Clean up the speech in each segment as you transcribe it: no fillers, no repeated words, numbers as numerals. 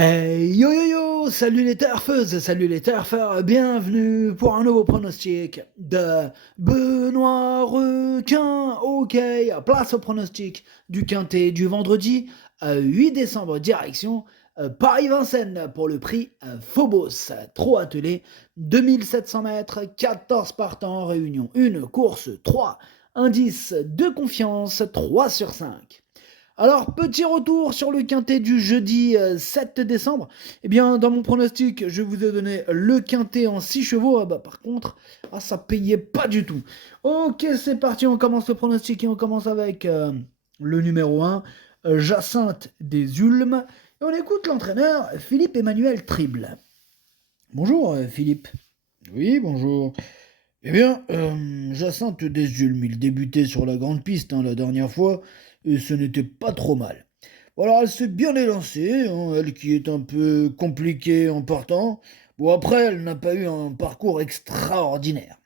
Yo yo yo, salut les turfeuses, salut les turfeurs, bienvenue pour un nouveau pronostic de Benoît Requin. Ok, place au pronostic du Quintet du vendredi 8 décembre, direction Paris-Vincennes pour le prix Phobos. Trop attelé, 2700 mètres, 14 partants en réunion, une course 3, indice de confiance 3 sur 5. Alors, petit retour sur le quintet du jeudi 7 décembre. Eh bien, dans mon pronostic, je vous ai donné le quintet en 6 chevaux. Par contre, ça payait pas du tout. Ok, c'est parti, on commence le pronostic et on commence avec le numéro 1, Jacinthe des Ulmes. Et on écoute l'entraîneur Philippe Emmanuel Trible. Bonjour Philippe. Oui, bonjour. Eh bien, Jacinthe des Ulmes, il débutait sur la grande piste la dernière fois, et ce n'était pas trop mal. Bon, alors, elle s'est bien élancée, elle qui est un peu compliquée en partant. Bon, après, elle n'a pas eu un parcours extraordinaire.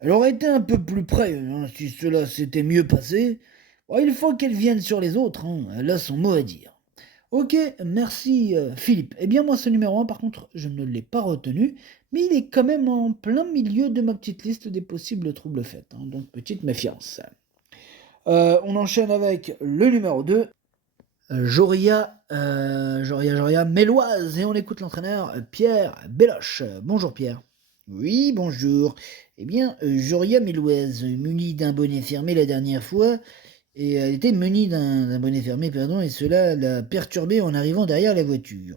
Elle aurait été un peu plus près si cela s'était mieux passé. Bon, il faut qu'elle vienne sur les autres, elle a son mot à dire. Ok, merci Philippe. Eh bien moi ce numéro 1 par contre je ne l'ai pas retenu, mais il est quand même en plein milieu de ma petite liste des possibles troubles faits, donc petite méfiance. On enchaîne avec le numéro 2, Joria Méloise, et on écoute l'entraîneur Pierre Belloche. Bonjour Pierre. Oui, bonjour. Eh bien, Joria Méloise, munie d'un bonnet fermé la dernière fois, et elle était munie d'un bonnet fermé, pardon, et cela l'a perturbée en arrivant derrière la voiture.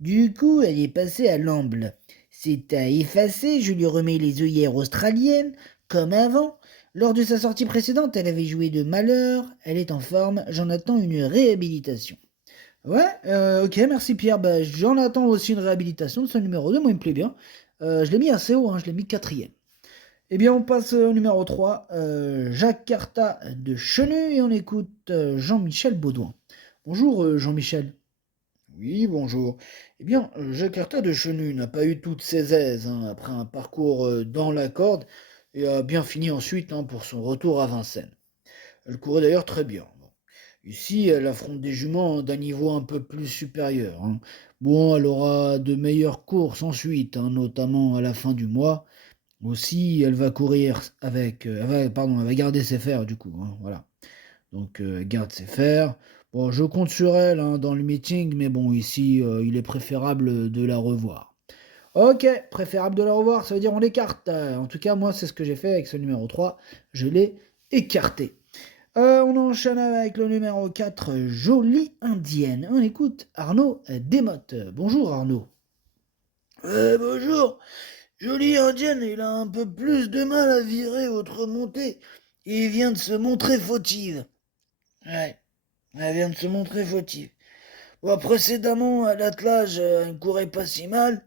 Du coup, elle est passée à l'amble. C'est à effacer, je lui remets les œillères australiennes, comme avant. Lors de sa sortie précédente, elle avait joué de malheur, elle est en forme, j'en attends une réhabilitation. Ouais, ok, merci Pierre. J'en attends aussi une réhabilitation de ce numéro 2, moi il me plaît bien. Je l'ai mis assez haut, je l'ai mis quatrième. Eh bien, on passe au numéro 3, Jacques Carta de Chenu, et on écoute Jean-Michel Baudouin. Bonjour Jean-Michel. Oui, bonjour. Eh bien, Jakarta de Chenu n'a pas eu toutes ses aises après un parcours dans la corde et a bien fini ensuite pour son retour à Vincennes. Elle courait d'ailleurs très bien. Bon. Ici, elle affronte des juments d'un niveau un peu plus supérieur. Bon, elle aura de meilleures courses ensuite, notamment à la fin du mois. Aussi, elle va courir avec, elle va garder ses fers du coup. Voilà. Donc, elle garde ses fers. Bon, je compte sur elle dans le meeting, mais bon, ici, il est préférable de la revoir. Ok, préférable de la revoir, ça veut dire on l'écarte. En tout cas, moi, c'est ce que j'ai fait avec ce numéro 3. Je l'ai écarté. On enchaîne avec le numéro 4, Jolie Indienne. On écoute Arnaud Desmottes. Bonjour Arnaud. Bonjour. Jolie indienne, il a un peu plus de mal à virer votre montée. Il vient de se montrer fautive. Ouais, elle vient de se montrer fautive. Bon, précédemment, à l'attelage, elle courait pas si mal.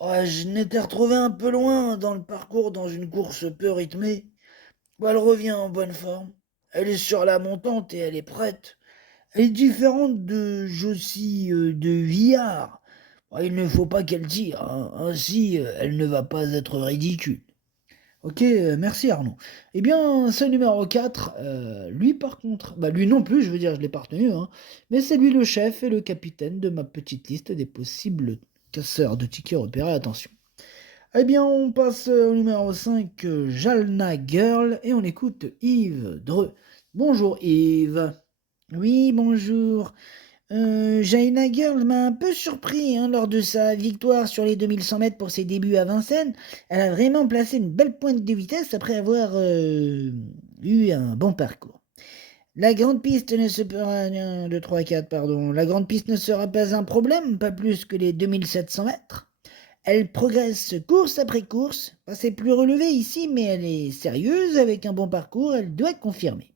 Ouais, je n'étais retrouvé un peu loin dans le parcours, dans une course peu rythmée. Bon, elle revient en bonne forme. Elle est sur la montante et elle est prête. Elle est différente de Josie de Villard. Bon, il ne faut pas qu'elle tire, ainsi elle ne va pas être ridicule. Ok, merci Arnaud. Eh bien, ce numéro 4, lui par contre, lui non plus, je veux dire, je l'ai pas retenu, mais c'est lui le chef et le capitaine de ma petite liste des possibles casseurs de tickets repérés, attention. Eh bien, on passe au numéro 5, Jalna Girl, et on écoute Yves Dreux. Bonjour Yves. Oui, bonjour. Jaina Girl m'a un peu surpris lors de sa victoire sur les 2100 mètres pour ses débuts à Vincennes. Elle a vraiment placé une belle pointe de vitesse après avoir eu un bon parcours. La grande piste ne sera 1, 2, 3, 4, pardon. La grande piste ne sera pas un problème, pas plus que les 2700 mètres. Elle progresse course après course. C'est plus relevé ici, mais elle est sérieuse avec un bon parcours. Elle doit confirmer.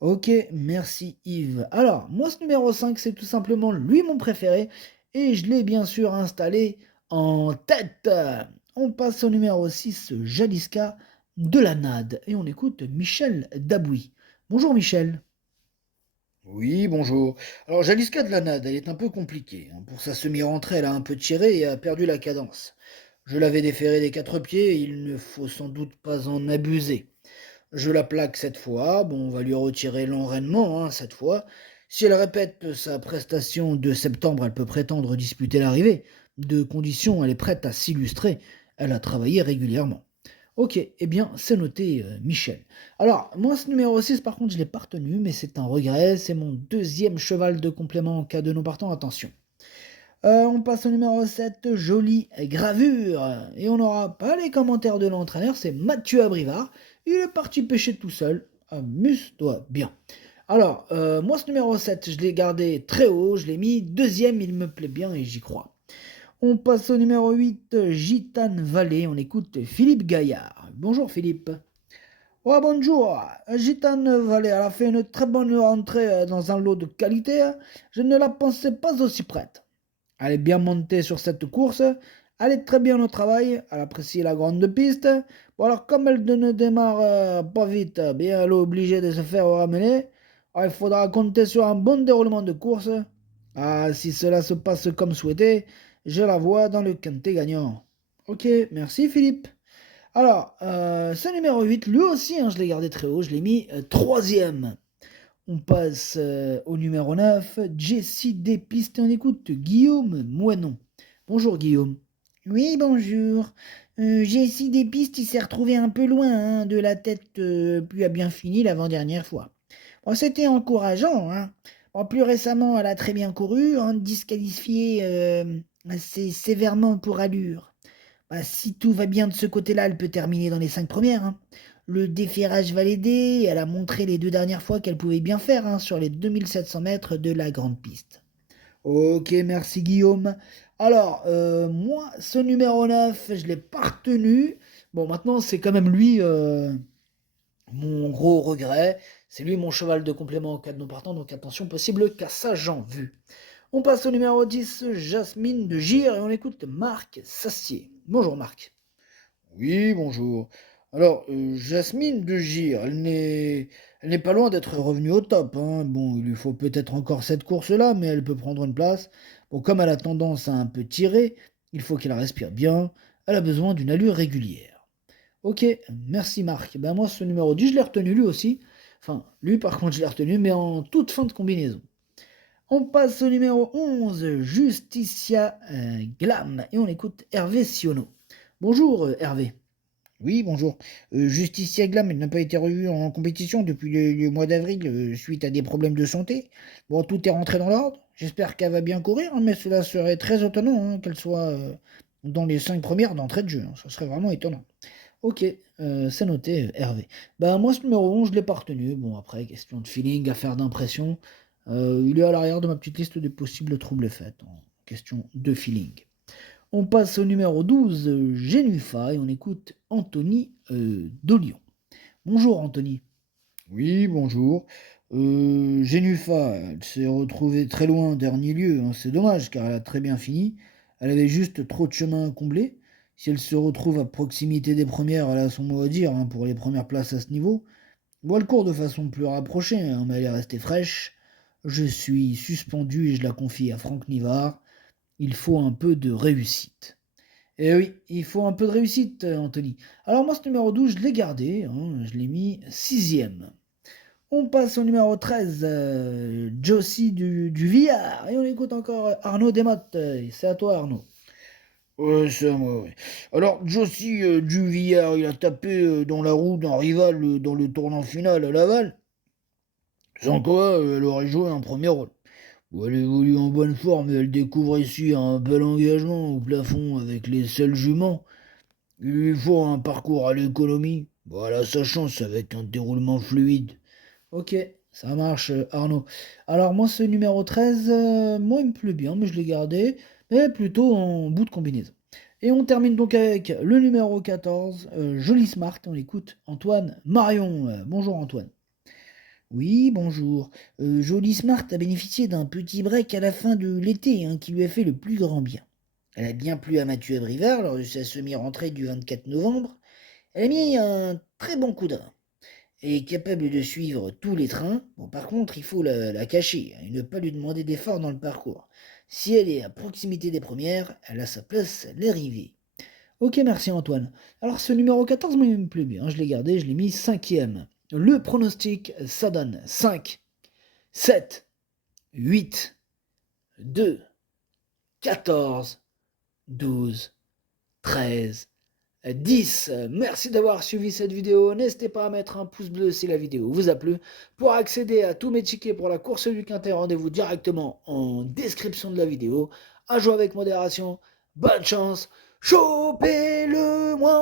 Ok, merci Yves. Alors, moi ce numéro 5, c'est tout simplement lui mon préféré, et je l'ai bien sûr installé en tête. On passe au numéro 6, Jaliska de la Nade, et on écoute Michel Dabouy. Bonjour Michel. Oui, bonjour. Alors, Jaliska de la Nade, elle est un peu compliquée. Pour sa semi-rentrée, elle a un peu tiré et a perdu la cadence. Je l'avais déférée des quatre pieds, et il ne faut sans doute pas en abuser. Je la plaque cette fois. Bon, on va lui retirer l'enraînement, cette fois. Si elle répète sa prestation de septembre, elle peut prétendre disputer l'arrivée. De condition, elle est prête à s'illustrer. Elle a travaillé régulièrement. Ok, eh bien, c'est noté, Michel. Alors, moi, ce numéro 6, par contre, je l'ai pas retenu, mais c'est un regret. C'est mon deuxième cheval de complément en cas de non partant. Attention. On passe au numéro 7, jolie gravure. Et on n'aura pas les commentaires de l'entraîneur, c'est Mathieu Abrivard. Il est parti pêcher tout seul. Amuse-toi bien. Alors, moi, ce numéro 7, je l'ai gardé très haut, je l'ai mis deuxième, il me plaît bien et j'y crois. On passe au numéro 8, Gitane Vallée. On écoute Philippe Gaillard. Bonjour Philippe. Ouais, bonjour. Gitane Vallée, elle a fait une très bonne rentrée dans un lot de qualité. Je ne la pensais pas aussi prête. Elle est bien montée sur cette course. Elle est très bien au travail. Elle apprécie la grande piste. Bon, alors, comme elle ne démarre pas vite, bien, elle est obligée de se faire ramener. Alors, il faudra compter sur un bon déroulement de course. Ah, si cela se passe comme souhaité, je la vois dans le quintet gagnant. Ok, merci Philippe. Alors, ce numéro 8, lui aussi, hein, je l'ai gardé très haut. Je l'ai mis troisième. On passe au numéro 9, Jessie Despistes, et on écoute Guillaume Moinon. Bonjour Guillaume. Oui, bonjour. Jessie Despistes, il s'est retrouvé un peu loin hein, de la tête, puis a bien fini l'avant-dernière fois. Bon, c'était encourageant. Hein. Bon, plus récemment, elle a très bien couru, hein, disqualifiée assez sévèrement pour allure. Bah, si tout va bien de ce côté-là, elle peut terminer dans les 5 premières. Hein. Le déferrage va l'aider. Elle a montré les 2 dernières fois qu'elle pouvait bien faire hein, sur les 2700 mètres de la grande piste. Ok, merci Guillaume. Alors, moi, ce numéro 9, je ne l'ai pas retenu. Bon, maintenant, c'est quand même lui mon gros regret. C'est lui mon cheval de complément en cas de non partant, donc attention, possible cassage en vue. On passe au numéro 10, Jasmine de Gire, et on écoute Marc Sassier. Bonjour Marc. Oui, bonjour. Alors, Jasmine de Gire, elle n'est pas loin d'être revenue au top, hein. Bon, il lui faut peut-être encore cette course-là, mais elle peut prendre une place. Bon, comme elle a tendance à un peu tirer, il faut qu'elle respire bien. Elle a besoin d'une allure régulière. Ok, merci Marc. Ben moi, ce numéro 10, je l'ai retenu lui aussi. Enfin, lui par contre, je l'ai retenu, mais en toute fin de combinaison. On passe au numéro 11, Justicia Glam, et on écoute Hervé Siono. Bonjour Hervé. Oui, bonjour. Justicia Glam, elle n'a pas été revue en compétition depuis le mois d'avril suite à des problèmes de santé. Bon, tout est rentré dans l'ordre. J'espère qu'elle va bien courir, hein, mais cela serait très étonnant hein, qu'elle soit dans les 5 premières d'entrée de jeu. Hein. Ça serait vraiment étonnant. Ok, c'est noté, Hervé. Bah, moi, ce numéro 11, je ne l'ai pas retenu. Bon, après, question de feeling, affaire d'impression. Il est à l'arrière de ma petite liste des possibles troubles faits. En question de feeling. On passe au numéro 12, Genufa, et on écoute Anthony Dolion. Bonjour Anthony. Oui, bonjour. Genufa, elle s'est retrouvée très loin, dernier lieu. Hein. C'est dommage car elle a très bien fini. Elle avait juste trop de chemin à combler. Si elle se retrouve à proximité des premières, elle a son mot à dire hein, pour les premières places à ce niveau. Bon, elle court de façon plus rapprochée, hein, mais elle est restée fraîche. Je suis suspendu et je la confie à Franck Nivard. Il faut un peu de réussite. Eh oui, il faut un peu de réussite, Anthony. Alors moi, ce numéro 12, je l'ai gardé, hein, je l'ai mis sixième. On passe au numéro 13, Josie du Villard, et on écoute encore Arnaud Desmottes. C'est à toi, Arnaud. Ouais, c'est à moi, ouais. Alors, Josie du Villard, il a tapé dans la roue d'un rival dans le tournant final à Laval. Sans quoi, elle aurait joué un premier rôle. Bon, elle évolue en bonne forme et elle découvre ici un bel engagement au plafond avec les seuls juments. Il lui faut un parcours à l'économie. Voilà sa chance avec un déroulement fluide. Ok, ça marche, Arnaud. Alors moi, ce numéro 13, moi, il me plaît bien, mais je l'ai gardé, mais plutôt en bout de combinaison. Et on termine donc avec le numéro 14, Joli Smart. On écoute Antoine Marion. Bonjour Antoine. Oui, bonjour. Jolie Smart a bénéficié d'un petit break à la fin de l'été hein, qui lui a fait le plus grand bien. Elle a bien plu à Mathieu Abrivard lors de sa semi-rentrée du 24 novembre. Elle a mis un très bon coup de rein. Elle est capable de suivre tous les trains. Bon, par contre, il faut la cacher hein, et ne pas lui demander d'efforts dans le parcours. Si elle est à proximité des premières, elle a sa place à l'arrivée. Ok, merci Antoine. Alors ce numéro 14, moi, il me plaît bien. Je l'ai gardé, je l'ai mis cinquième. Le pronostic, ça donne 5, 7, 8, 2, 14, 12, 13, 10. Merci d'avoir suivi cette vidéo. N'hésitez pas à mettre un pouce bleu si la vidéo vous a plu. Pour accéder à tous mes tickets pour la course du Quintet, rendez-vous directement en description de la vidéo. À jouer avec modération. Bonne chance. Chopez-le moi.